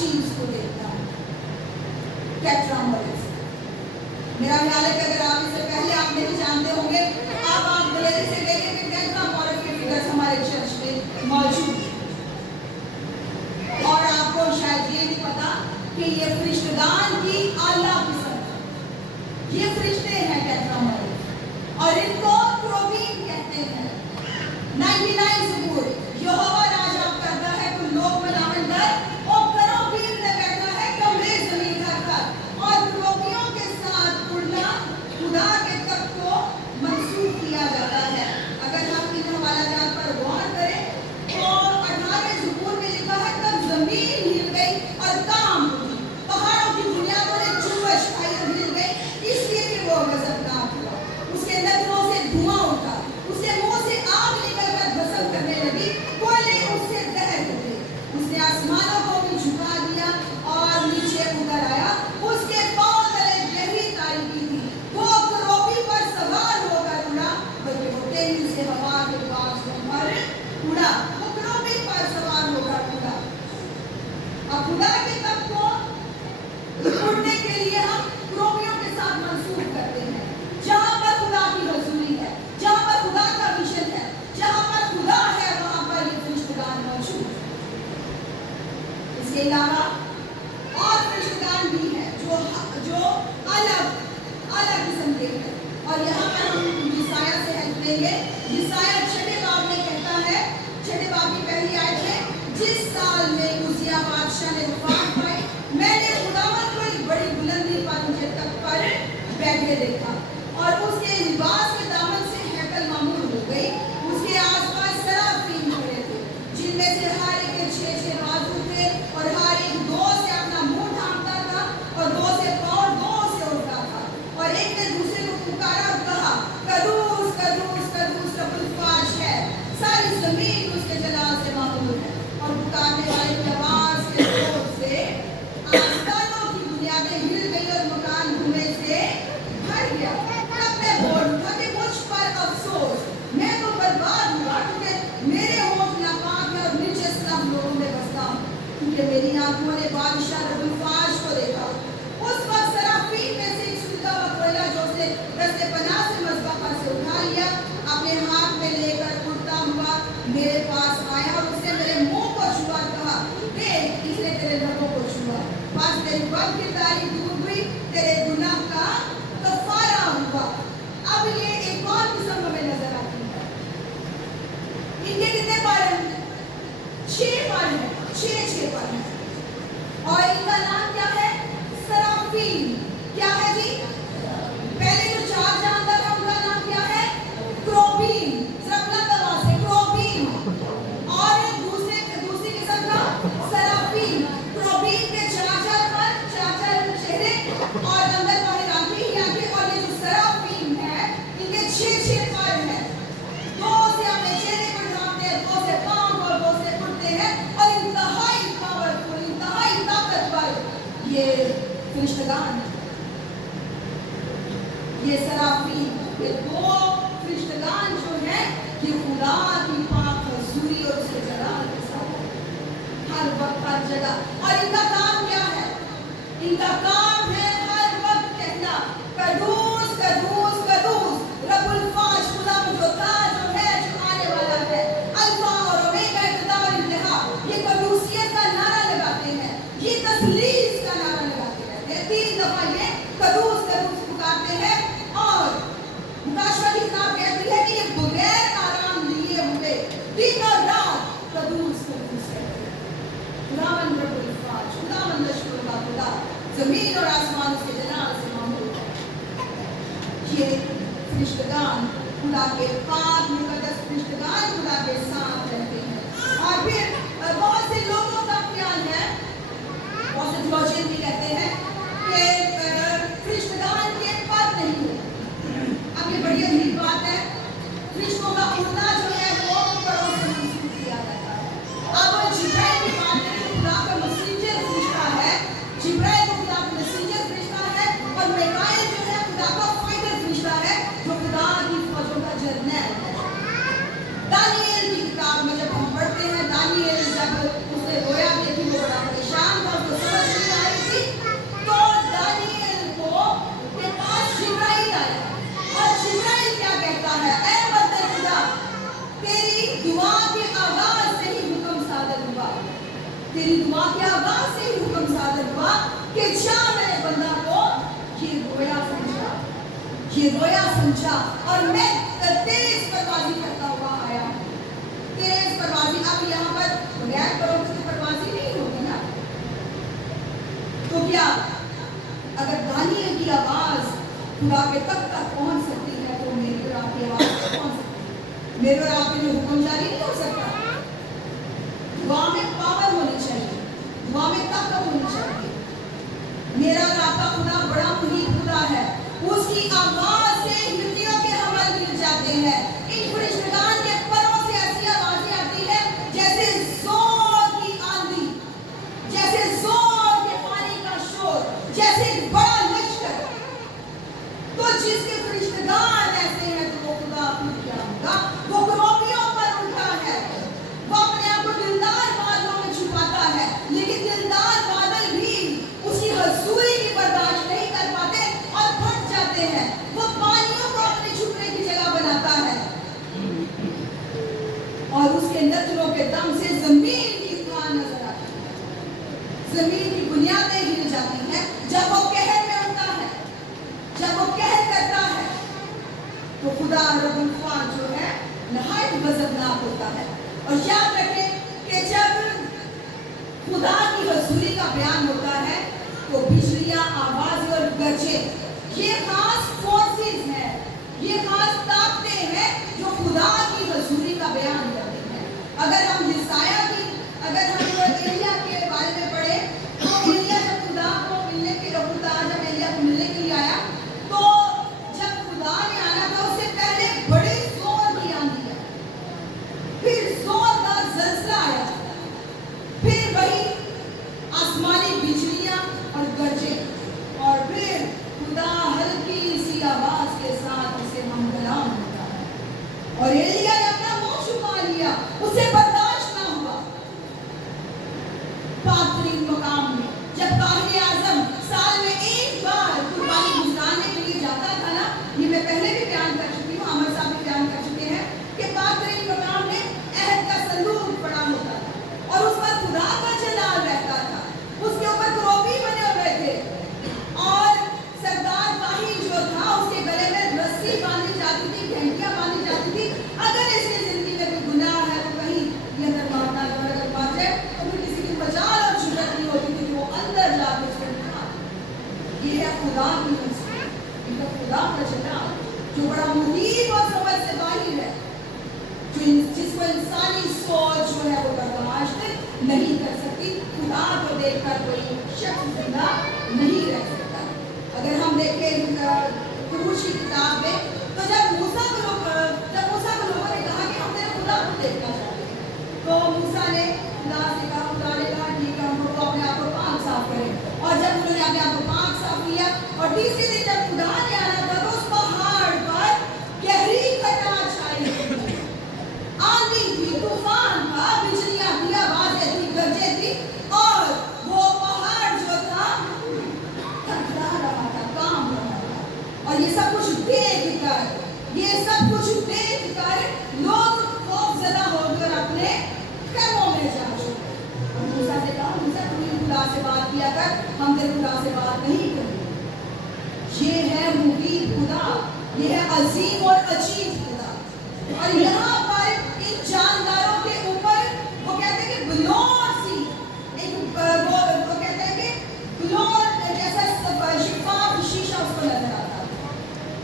चीज को देखता है। टेट्रामोरस, मेरा ख्याल है कि अगर आप इससे पहले आप नहीं जानते होंगे, अब आप गैलरी से देखें कि टेट्रामोरस के फिगर्स हमारे चर्च में मौजूद हैं। और आपको शायद ये नहीं पता कि ये फरिश्तेगान की आला किस्म है। ये फरिश्ते हैं टेट्रामोरस, और इनको क्रोबीम कहते हैं। 99 ज़बूर, यहोवा राजा करता है कुल लोक मनावन दर, और क्रोबीम ने बैठा है कमरे जमीन कर, और क्रोबियों के साथ उड़ना खुदा के तक को मंसूब किया जाता है। अगर हम इन हवाला जात पर गौर करें तो 18वें ज़बूर में लिखा है, तब जमीन हिल गई और काम हुई, पहाड़ों की बुनियादों ने चुभश खाई और हिल गई, इसलिए कि वो गजबनाक हुआ। उसके नजरों से धुआं उठा, उसके मुंह से आग निकलकर भस्म करने लगी, कोयले उससे दहक उठे। उसने आसमानों को भी झुका दिया और नीचे उतर आया। उसके पांव तले गहरी तारीकी थी। वो करोबी पर सवार होकर उड़ा, बल्कि वो तेजी से हवा के पास पर उड़ा। वो करोबी पर सवार होकर उड़ा। अब खुदा के तक को उड़ने के लिए हम क्रोबियों के साथ मंसूब करते हैं। जहाँ पर खुदा की हजूरी है, जहाँ पर खुदा का विजन है, जहाँ पर खुदा है, वहाँ पर ये फरिश्तेगान मौजूद है। इसके अलावा और फरिश्तेगान भी हैं जो अलग अलग किस्म के हैं। और यहाँ पर हम यशायाह से हेल्प लेंगे। यशायाह 6 बाब में कहता है, 6 बाब की पहली आयत में, जिस साल में उजिया बादशाह ने वफात पाई, मैंने खुदावंद को एक बड़ी बुलंदी पर मुझे तख्त पर बैठे देखा, और उसके लिबास के दामन से हैकल मामूल हो गई। उसके आसपास सराफीम खड़े थे, जिनमें से हर एक के 6 बाजू थे, और हर एक 2 से अपना मुंह ढांकता था, और 2 से पाँव, 2 से उड़ता था। और एक ने दूसरे को पुकारा और कहा, कदूस कदूस कदूस रब्बुल फाश है, सारी जमीन उसके जलाल से मामूल है। और पुकारने वाले की आवाज के जोर से आसमानों की बुनियादें हिल गई और मकान धुएं से भर गया। तब मैं बोल उठा कि मुझ पर अफसोस, मैं तो बर्बाद हुआ, क्योंकि मेरे होंठ नापाक हैं और नीचे सब लोगों में बसता हूँ, क्योंकि मेरी आंखों ने बादशाह रब्बुल फाश को देखा। उस वक्त सराफीम में से एक सुलगा हुआ कोयला जो उसने दस्ते पनाह से मज़बा पर से उठा लिया, अपने हाथ में लेकर उड़ता हुआ मेरे पास आया, और उसने मेरे मुंह को छुआ, कहा, देख, इसने तेरे लबों को छुआ, बस तेरी बदकिरदारी दूर हुई, तेरे गुनाह का कफारा हुआ। अब ये एक और किस्म हमें नजर आती है। इनके कितने पर हैं? 6 पर हैं, 6 पर हैं। और इनका नाम क्या है? सराफीम। क्या है जी? पहले जो 4 जानदार है उनका नाम क्या है? क्रोबीम। सबका दवा से क्रोबीम। और दूसरी किस्म का सराफीम। क्रोबीम के 4 पर 4 चेहरे और अंदर बाहर आंखें ही आंखें। और ये जो सराफीम है, इनके 6 पर हैं। 2 से अपने चेहरे पर ढांकते हैं, 2 से पांव और 2 से उड़ते हैं, और इंतहाई पावरफुल, इंतहाई ताकतवर ये फरिश्तेगान है। ये सराफीम, ये 2 फरिश्तेगान जो हैं, ये खुदा की पाक हजूरी और उसके जलाल के साथ हर वक्त हर जगह। और इनका काम क्या है? इनका काम है हर वक्त कहना, कदूस कदूस कदूस रब्बुल फाश, खुदा जो था, जो है, जो आने वाला है, अल्फा और ओमेगा, इब्तिदा और इंतहा। ये कदूसियत का नारा लगाते हैं, ये तस्लीस का नारा लगाते रहते हैं। 3 दफा ये कदूस कदूस पुकारते हैं। और मुकाशवा की किताब कहती है कि ये बगैर आराम लिए हुए दिन और रात कदूस कदूस कहते हैं। खुदावंद रब्बुल फाश, खुदावंद लश्करों का खुदा, जमीन और आसमान उसके जलाल से मामूल है। ये फरिश्तेगान खुदा के पाक मुकद्दस फरिश्तेगान खुदा के साथ रहते हैं। और फिर बहुत से लोगों का ख्याल है, बहुत से थियोलॉजियन भी कहते हैं कि फरिश्तेगान के पर नहीं होते। अब ये बड़ी अजीब बात है। फरिश्तों का उड़ना जो है वो बड़ों से मंसूब किया जाता है। अब जिब्राइल की बात है कि खुदा का मैसेंजर फरिश्ता है, जिब्राइल को खुदा का मैसेंजर फरिश्ता है, और मीकाईल जो है खुदा का फाइटर फरिश्ता है, जो खुदा की फौजों का जरनैल है। दानिएल की किताब में जब हम पढ़ते हैं, दानिएल जा मेरे बंदा को ये रोया समझा और मैं तेज परवाज़ी करता हुआ आया। तेज परवाज़ी, अब यहाँ पर बगैर करोगे तो परवाज़ी नहीं होगी ना। तो क्या अगर दानियल की आवाज खुदा के तक पहुंच सकती है तो मेरी और आपकी आवाज तक पहुंच सकती है। मेरे और आपके लिए हुक्म जारी नहीं हो सकता। दुआ में पावर होनी चाहिए, दुआ में ताकत होनी चाहिए। मेरा और आपका खुदा बड़ा मुहीब खुदा है, उसकी आवाज से हिरनियों के हमल गिर जाते हैं। इन फरिश्तेगान के परों से ऐसी आवाजें आती है जैसे जोर की आंधी, जैसे जोर के पानी का शोर, जैसे बड़ा लश्कर। तो जिसके फरिश्तेगान ऐसे हैं तो वो खुदा खुद क्या होगा, वो करोबियों पर उठा है। वो अपने आप को दिलदार बादलों में छुपाता है, लेकिन दिलदार बादल भी उसकी हजूरी की बर्दाश्त नहीं कर पाते और फट जाते हैं। वो पानियों को अपने छुपने की जगह बनाता है और उसके नथनों के दम से जमीन की खान नजर आती है, जमीन की बुनियादें हिल जाती हैं। जब वो कहर में उठता है, जब वो कहर करता है तो खुदा रब्बुल ख्वाल जो है नहायत गज़बनाक होता है। और याद रखें कि जब खुदा की हजूरी का बयान होता है तो बिजलियां, आवाज़ और गरजे, ये खास फोर्सेस हैं, ये खास ताकतें हैं जो खुदा की हजूरी का बयान करती हैं। अगर हम यशायाह की, अगर हम एलिय्याह के बारे में पढ़े तो एलिय्याह जब खुदा को मिलने के लिए, खुदा जब एलिय्याह को मिलने के लिए आया तो जब खुदा ने आना था उससे पहले बड़े जोर की आंधी आई, फिर जोरदार ज़लज़ला आया, फिर वही आसमानी बिजलियां और गरजे, और फिर खुदा हल्की सी आवाज के साथ उसे हमकलाम होता है। और एलिय्याह ने अपना मुंह छुपा लिया, उसे बर्दाश्त ना हुआ। पाक-तरीन मकाम में जब काहिर आज़म साल में एक बार कुर्बानी गुज़राने के लिए जाता था ना, ये मैं पहले भी बयान कर चुकी हूँ, अमर साहब भी बयान कर चुके हैं कि पाक-तरीन मकाम में अहद का संदूक पड़ा होता था और उस पर खुदा का जलाल रहता था, उसके ऊपर करोबी बने हुए थे और सरदार काहिन जो था उसके गले में रस्सी बांधी जाती थी, घंटियां बांधी जाती थी। अगर इसकी जिंदगी में कोई गुनाह है तो कहीं ये अंदर मारना, अगर मार जाए तो फिर किसी की मजाल और जुर्रत नहीं होती थी कि वो अंदर जाकर उसको उठा। ये है खुदा की हंसी, इनका खुदा का जलाल जो बड़ा मुहीब और समझ से बाहिर है, जो जिसको इंसानी सोच जो है वो बर्दाश्त नहीं कर सकती। खुदा को देखकर कोई शख्स जिंदा नहीं रह सकता। अगर हम देखें कुरूश की किताब में तो जब मूसा को लोगों ने कहा कि हम तेरे खुदा को देखना चाहते हैं, तो मूसा ने खुदा से कहा, खुदा ने कहा ठीक है, हम लोग अपने आप को पाक साफ करें। और जब उन्होंने अपने आप को पाक साफ किया और तीसरे दिन जब खुदा ने आना था तो उस पहाड़ पर गहरी घटा छाई, आंधी थी, तूफान था, बिजलियां थी, आवाजें थी, गरजे थी और वो पहाड़ जो था थरथरा रहा था, कांप रहा था। और ये सब कुछ देखकर लोग खौफज़दा हो गए और अपने घरों में जा चुके। और मूसा से कहा, मूसा तू ही खुदा से बात किया कर, हम तेरे खुदा से बात नहीं करेंगे। ये है मुहीब खुदा, ये है अजीम और अजीब खुदा। और यहाँ पर इन जानदारों के ऊपर वो कहते हैं कि ब्लोर सी एक वो कहते हैं कि ब्लोर जैसा शिफाफ शीशा उसको नजर आता है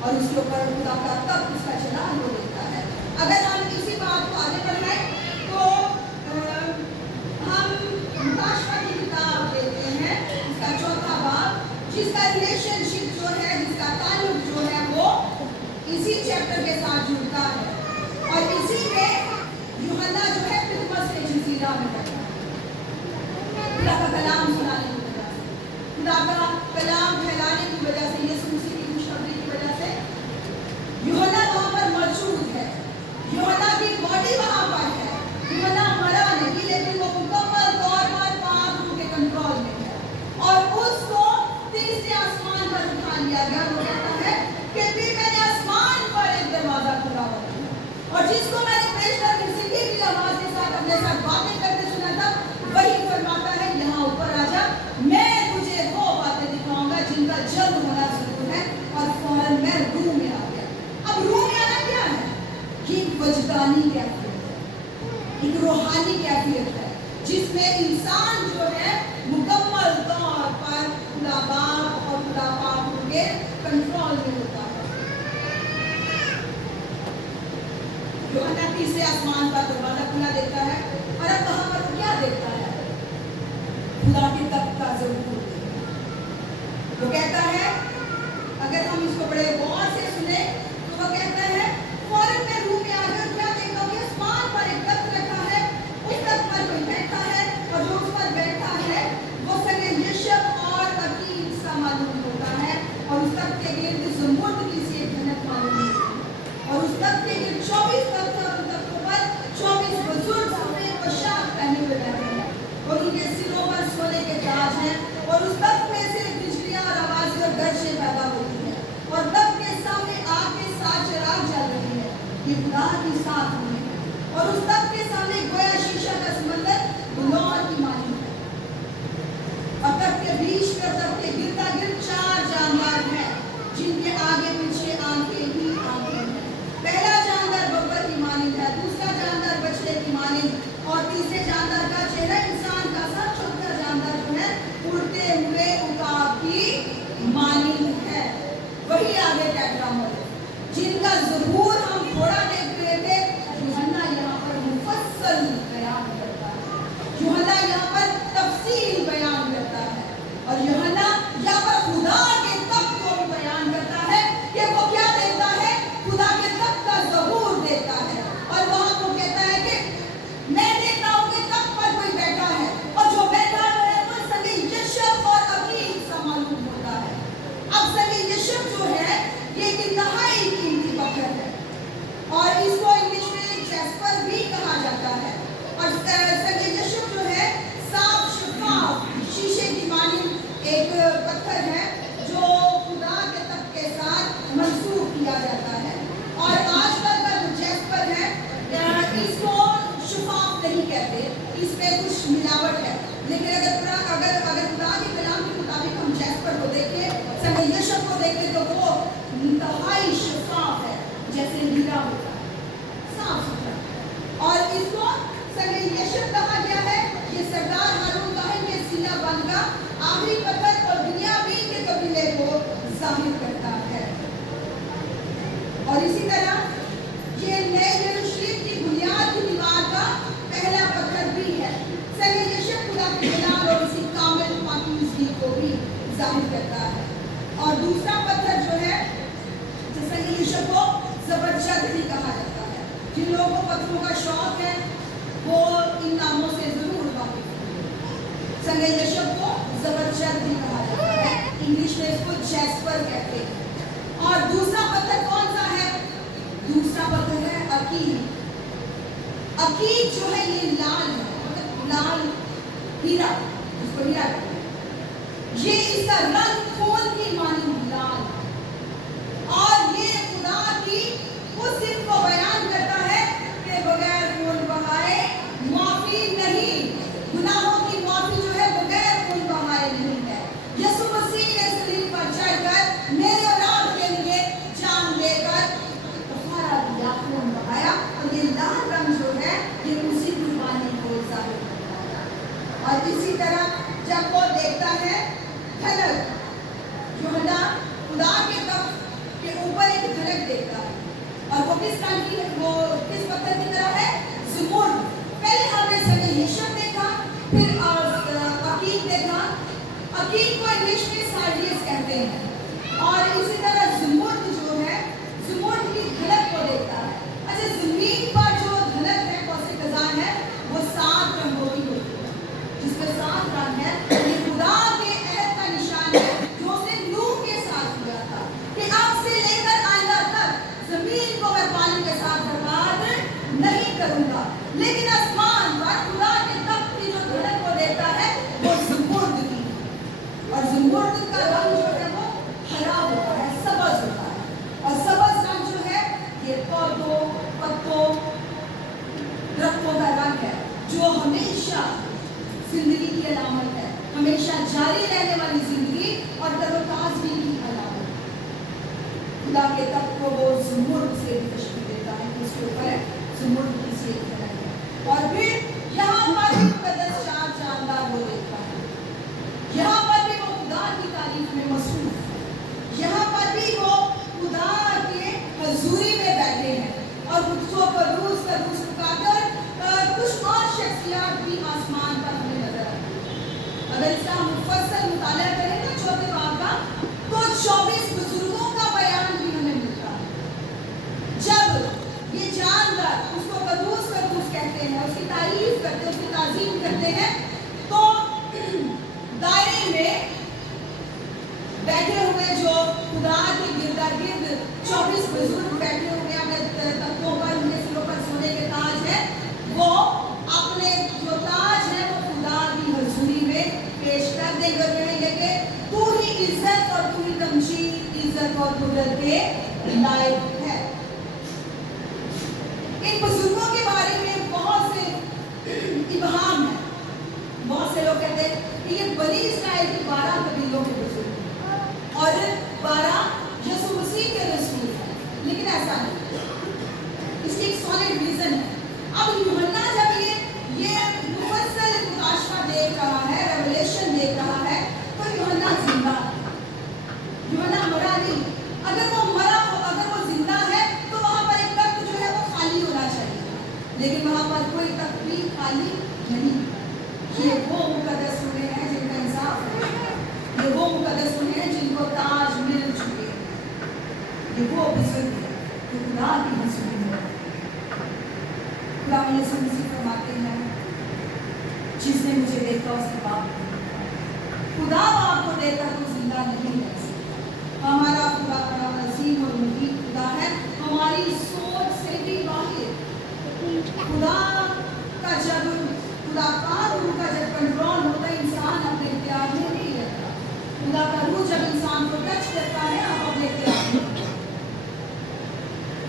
और उसके ऊपर खुदा का तब उसका जलाल हो देता है। अगर हम इसी बात को आगे बढ़ाएं तो हम मुकाशवा की किताब देते हैं, इसका चौथा बाब, जिसका रिलेशनशिप जो है, जिसका ताल्लुक जो है वो इसी चैप्टर के साथ जुड़ता है। और इसी में यूहन्ना जो है क्रिसमस के जजीरा में बैठा है, खुदा का कलाम सुनाने की वजह से, खुदा का कलाम फैलाने की वजह से, यीशु मसीह की खुशखबरी की वजह से यूहन्ना वहाँ पर मौजूद है। यूहन्ना की बॉडी वहाँ पर है, यूहन्ना मरा नहीं, लेकिन वो मुकम्मल तौर पर पाक रूह के कंट्रोल में है और उसको तीसरे आसमान पर उठा लिया गया। वो कहता है कि फिर मैंने आसमान पर एक दरवाजा खुला हुआ और जिसको मैंने प्रेषित जिंदगी की आवाज के साथ अपने साथ बातें करते सुना था, वही फरमाता है यहाँ ऊपर आजा, मैं तुझे वो बातें इंसान जो है मुकम्मल तौर पर खुदा बाप और खुदा पाक के कंट्रोल में होता है। यूहन्ना तीसरे आसमान पर दरवाजा खुला देता है और अब वहां पर क्या देखता है? खुदा के तख्त का ज़हूर। वो कहता है, अगर हम इसको बड़े गौर से सुने तो वो कहता है, फौरन मैं रूह में आकर क्या देखता हूँ कि आसमान पर एक तख्त रखा है, उस तख्त पर कोई बैठा है और जो उस पर बैठा है वो सगे यशब और अकीम सा मालूम होता है और उस तख्त के गिर्द ज़मुर्द की सी एक झनक मालूम होती है और उस तख्त के गिर्द 24 तख्त और उन तख्तों पर 24 बुजुर्ग सफेद पोशाक पहने हुए बैठे हैं और उनके सिरों पर सोने के ताज हैं और उस तख्त में से बिजलियां और आवाजें और गर्जें पैदा होती हैं और तख्त के सामने आग के साथ चिराग जल रही है, ये खुदा की साथ हुई है और उस तख्त के सामने गोया शीशा का समंदर गुलार की मानी है और तख्त के बीच में और तख्त के गिरता गिर्द 4 जानवर हैं जिनके आगे पीछे आंखें ही आंखें हैं। पहला जानवर बब्बर की मानिंद है, दूसरा जानवर बछड़े की मानिंद और तीसरे जानवर का चेहरा इंसान का सा, चौथा जानवर जो है उड़ते हुए उकाब की मानिंद है। वही आगे कैटरामर जिनका ज़हूर हम थोड़ा देख रहे थे, यूहन्ना यहाँ पर मुफस्सल बयान करता है, यूहन्ना यहाँ पर तफसील बयान करता है और यूहन्ना यहाँ पर खुदा के तख्त को भी बयान करता है कि वो क्या देखता है? खुदा के तख्त का ज़हूर देखता है और वहाँ वो कहता है कि मैं देखता हूँ कि तख्त पर कोई बैठा है और जो बैठा है वो सगे यशब और अकीम सा मालूम होता है। अब सगे यशब जो है ये एक इंतहाई कीमती पत्थर है और इसको इंग्लिश में जैस्पर भी कहा जाता है और सगे यशब जो है साफ शफाफ शीशे की मानिंद एक पत्थर है जो खुदा के तख्त के साथ मंसूब किया जाता है और आजकल का जो जैस्पर है इसको शफाफ नहीं कहते, इसमें कुछ मिलावट है, लेकिन अगर खुदा के कलाम के मुताबिक हम जैस्पर को देखें, सगे यशब को देखें तो वो इंतहाई शफाफ है जैसे हीरा होता है, साफ सुथरा। और इसको सगे यशब कहा गया है, ये सरदार हारून काहिन के सीना बंद का आखिरी पत्थर और बिन्यामीन के कबीले को जाहिर करता है। और इसी तरह ये नए यरूशलेम की बुनियाद की दीवार का पहला पत्थर भी है। सगे यशब खुदा के जलाल और उसकी कामिल पाकीज़गी को भी जाहिर करता है। और दूसरा पत्थर जो है सगे यशब को ज़बरजद भी कहा जाता है। जिन लोगों को पत्थरों का शौक है वो इन नामों से जरूर वाकिफ होंगे। सगे यशब को ज़बरजद भी कहा जाता है, इंग्लिश में इसको जैस्पर कहते हैं। और दूसरा पत्थर कौन सा है? दूसरा पत्थर है अकील। अकील जो है ये लाल है, मतलब लाल हीरा, इसको हीरा कहते हैं। ये इसका रंग खून की मानिंद लाल और ये खुदा की उस सिर्फ को बयान करता है कि बगैर खून बहाए माफी नहीं, गुनाहों की माफी जो है बगैर खून बहाए नहीं है। यीशु मसीह ने सलीब पर चढ़कर मेरे और आपके लिए जान देकर कफारा दिया, खून बहाया और ये लाल रंग जो है ये उसी कुर्बानी को जाहिर करता है। और इसी तरह जब वो देखता है धनक, यूहन्ना खुदा के तख्त के ऊपर एक धनक देखता है और वो किस रंग की है? वो किस पत्थर की तरह है? ज़मुर्द। पहले हमने सगे यशब देखा, फिर अकीक देखा। अकीक को इंग्लिश में सार्डियस कहते हैं और इसी तरह ज़मुर्द जो है ज़मुर्द की धनक को देखता है। अच्छा, ज़मीन पर जो धनक है, कौसे खजान है, वो 7 रंगों की होती है, जिसमें 7 रंग है। ये खुदा के अहद का निशान है जो उसने नूह के साथ किया था कि अब से लेकर आइंदा तक जमीन को मैं पानी के साथ बर्बाद नहीं करूंगा। लेकिन आसमान पर खुदा के तख्त की जो धनक को देखता है वो ज़मुर्द की, और ज़मुर्द का रंग जो है वो हरा होता है, सबज होता है। और सबज रंग जो है ये पौधों, पत्तों, दरख्तों का रंग है जो हमेशा जिंदगी की अलामत है, हमेशा जारी रहने वाली जिंदगी और तरोताज़गी की अलामत। खुदा के तख्त को वो ज़मुर्द से भी तशबीह देता है कि उसके ऊपर ज़मुर्द की सी एक धनक है। और फिर यहाँ पर मुक़द्दस 4 اگر اس کا ہم مفصل مطالعہ کریں نا چوتھے باب کا تو 24 بزرگوں کا بیان بھی ہمیں ملتا ہے. جب یہ جاندار اس کو قدوس قدوس کہتے ہیں, اس کی تعریف کرتے ہیں, اس کی تعظیم کرتے ہیں, تو دائرے میں بیٹھے ہوئے جو خدا کے گردا گرد 24 بزرگ بیٹھے ہوئے اگر تختوں پر ان کے سروں پر سونے کے تاج ہے, وہ اپنے جو تاج ہے وہ خدا کی حضوری میں پیش کر دیں گے, کہیں گے کہ تو ہی عزت اور تو ہی تمجید, عزت اور قدرت کے لائق ہے. ان بزرگوں کے بارے میں بہت سے ابہام ہیں. بہت سے لوگ کہتے ہیں کہ یہ بنی اسرائیل کے 12 قبیلوں کے بزرگ ہیں اور 12 یسوع مسیح کے رسول ہیں, لیکن ایسا نہیں. اس کی ایک سالڈ ریزن ہے. اب یوحنا جب یہ مفصل مکاشفہ دیکھ رہا ہے, ریولیشن دیکھ رہا ہے, تو یوحنا زندہ ہے. یوحنا مرا نہیں. اگر وہ مرا ہو, اگر وہ زندہ ہے تو وہاں پر ایک تخت جو ہے وہ خالی ہونا چاہیے, لیکن وہاں پر کوئی تخت بھی خالی نہیں. یہ وہ مقدس ہونے ہیں جن کا انصاف ہے, یہ وہ مقدس ہونے ہیں جن کو تاج مل چکے ہیں, یہ وہ بزرگ ہے جو خدا کی حضوری میں. خدا یسوع مسیح فرماتے ہیں جس نے مجھے دیکھا اس کے باپ کو دیکھا. خدا باپ کو دیکھا تو زندہ نہیں رہ سکتا. ہمارا خدا بڑا عظیم اور مجید خدا ہے, ہماری سوچ سے بھی باہر. خدا کا جب خدا کا روح کا جب کنٹرول ہوتا ہے, انسان اپنے اختیار میں نہیں رہتا. خدا کا روح جب انسان کو ٹچ کرتا ہے آپ اپنے اختیار میں.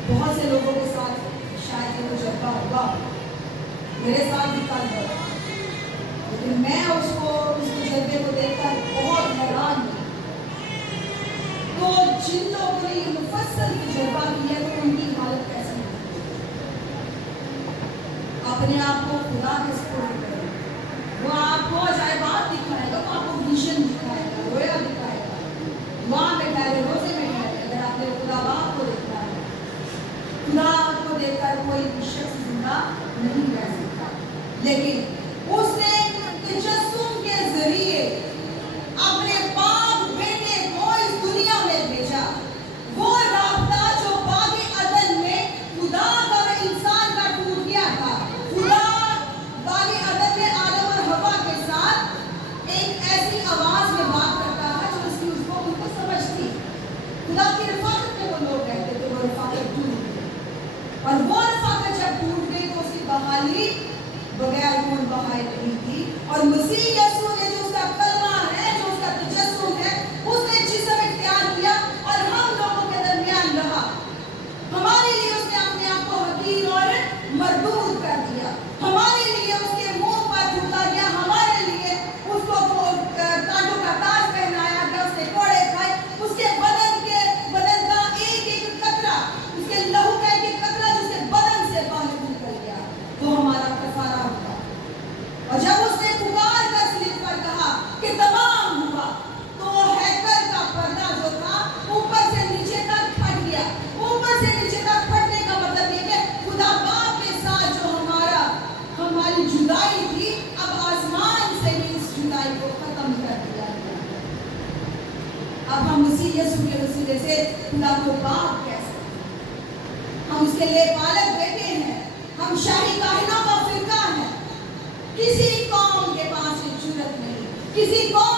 بہت سے لوگوں کے ساتھ شاید یہ تجربہ ہوگا, میرے ساتھ بھی کل ہوا, لیکن میں اس تجربے کو دیکھ کر بہت حیران ہوں. تو جن لوگوں نے یہ مفصل تجربہ کیا تو ان کی حالت کیسے ہوتی ہے؟ اپنے آپ کو خدا کے سپرد کریں. وہ آپ کو عجائبات دکھائے گا, وہ آپ کو ویژن دکھائے گا, رویا دکھائے گا. وہاں پہ ٹھہرے, روزے میں ٹھہرے. اگر آپ نے خدا باپ کو دیکھا ہے, خدا کو دیکھ کر کوئی بھی شخص زندہ نہیں رہ سکتا, لیکن اس نے تجسم کے ذریعے اپنے پاک بیٹے کو اس دنیا میں بھیجا. وہ رابطہ جو باغ عدن میں خدا کا اور انسان کا ٹوٹ گیا تھا. خدا باغ عدن میں آدم اور حوا کے ساتھ ایک ایسی آواز میں بات کرتا ہے جو اس کو سمجھتی. خدا کی رفاقت میں وہ لوگ رہتے تھے, وہ رفاقت ٹوٹ گئی, اور وہ رفاقت جب ٹوٹ گئی تو اس کی بحالی بغیر خون بہائے نہیں تھی. اور مسیح یسوع نے جو اس کا کلمہ ہے, جو اس کا تجسم ہے, اس نے جسم اختیار کیا اور ہم لوگوں کے درمیان رہا. ہمارے لیے اس نے اپنے آپ کو حقیر اور مردود کر دیا. ہمارے لیے اس کے منہ پر تھوکا گیا, ہمارے لیے اس کو کانٹوں کا تاج پہنایا گیا, اس نے کوڑے کھائے. اس کے بدن کا ایک ایک قطرہ, اس کے لہو کا ایک ایک قطرہ جس کے بدن سے باہر نکل گیا, وہ ہمارا کفارہ ہوا. اور جب اس نے پکار کر صلیب پر کہا کہ تمام ہوا, تو ہیکل کا پردہ جو تھا اوپر سے نیچے تک پھٹ گیا. اوپر سے نیچے تک پھٹنے کا مطلب یہ کہ خدا باپ کے ساتھ جو ہماری جدائی تھی, اب آسمان سے ہی اس جدائی کو ختم کر دیا گیا. اب ہم مسیح یسوع کے وسیلے سے خدا کو باپ کہہ سکتے ہیں. ہم اس کے لیے پالک بیٹے ہیں, ہم شاہی کاہنوں کا فرقہ ہیں. کسی قوم کے پاس یہ جرأت نہیں, کسی قوم